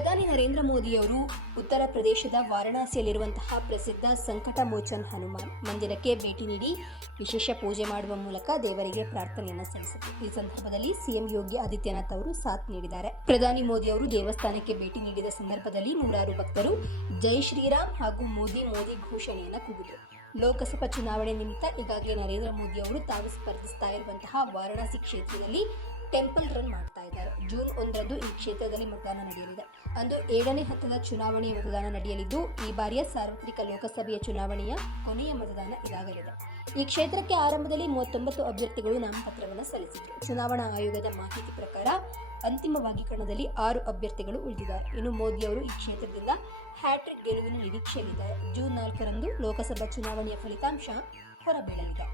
ಪ್ರಧಾನಿ ನರೇಂದ್ರ ಮೋದಿಯವರು ಉತ್ತರ ಪ್ರದೇಶದ ವಾರಣಾಸಿಯಲ್ಲಿರುವಂತಹ ಪ್ರಸಿದ್ಧ ಸಂಕಟ ಮೋಚನ್ ಹನುಮಾನ್ ಮಂದಿರಕ್ಕೆ ಭೇಟಿ ನೀಡಿ ವಿಶೇಷ ಪೂಜೆ ಮಾಡುವ ಮೂಲಕ ದೇವರಿಗೆ ಪ್ರಾರ್ಥನೆಯನ್ನು ಸಲ್ಲಿಸಿದರು. ಈ ಸಂದರ್ಭದಲ್ಲಿ ಸಿಎಂ ಯೋಗಿ ಆದಿತ್ಯನಾಥ್ ಅವರು ಸಾಥ್ ನೀಡಿದ್ದಾರೆ. ಪ್ರಧಾನಿ ಮೋದಿ ಅವರು ದೇವಸ್ಥಾನಕ್ಕೆ ಭೇಟಿ ನೀಡಿದ ಸಂದರ್ಭದಲ್ಲಿ ನೂರಾರು ಭಕ್ತರು ಜೈ ಶ್ರೀರಾಮ್ ಹಾಗೂ ಮೋದಿ ಮೋದಿ ಘೋಷಣೆಯನ್ನು ಕೂಗಿದರು. ಲೋಕಸಭಾ ಚುನಾವಣೆ ನಿಮಿತ್ತ ಈಗಾಗಲೇ ನರೇಂದ್ರ ಮೋದಿ ಅವರು ತಾವು ಸ್ಪರ್ಧಿಸ್ತಾ ಇರುವಂತಹ ವಾರಣಾಸಿ ಕ್ಷೇತ್ರದಲ್ಲಿ ಟೆಂಪಲ್ ರನ್ ಮಾಡ್ತಾ ಇದ್ದಾರೆ. ಜೂನ್ 1ರಂದು ಈ ಕ್ಷೇತ್ರದಲ್ಲಿ ಮತದಾನ ನಡೆಯಲಿದೆ. ಅಂದು 7ನೇ ಹಂತದ ಚುನಾವಣೆಯ ಮತದಾನ ನಡೆಯಲಿದ್ದು, ಈ ಬಾರಿಯ ಸಾರ್ವತ್ರಿಕ ಲೋಕಸಭೆಯ ಚುನಾವಣೆಯ ಕೊನೆಯ ಮತದಾನ ಇದಾಗಲಿದೆ. ಈ ಕ್ಷೇತ್ರಕ್ಕೆ ಆರಂಭದಲ್ಲಿ 39 ಅಭ್ಯರ್ಥಿಗಳು ನಾಮಪತ್ರವನ್ನು ಸಲ್ಲಿಸಿದರು. ಚುನಾವಣಾ ಆಯೋಗದ ಮಾಹಿತಿ ಪ್ರಕಾರ ಅಂತಿಮವಾಗಿ ಕಣದಲ್ಲಿ 6 ಅಭ್ಯರ್ಥಿಗಳು ಉಳಿದಿದ್ದಾರೆ. ಇನ್ನು ಮೋದಿ ಅವರು ಈ ಕ್ಷೇತ್ರದಿಂದ ಹ್ಯಾಟ್ರಿಕ್ ಗೆಲುವಿನ ನಿರೀಕ್ಷೆಯಲ್ಲಿದ್ದಾರೆ. ಜೂನ್ 4ರಂದು ಲೋಕಸಭಾ ಚುನಾವಣೆಯ ಫಲಿತಾಂಶ ಹೊರಬೀಳಲಿದೆ.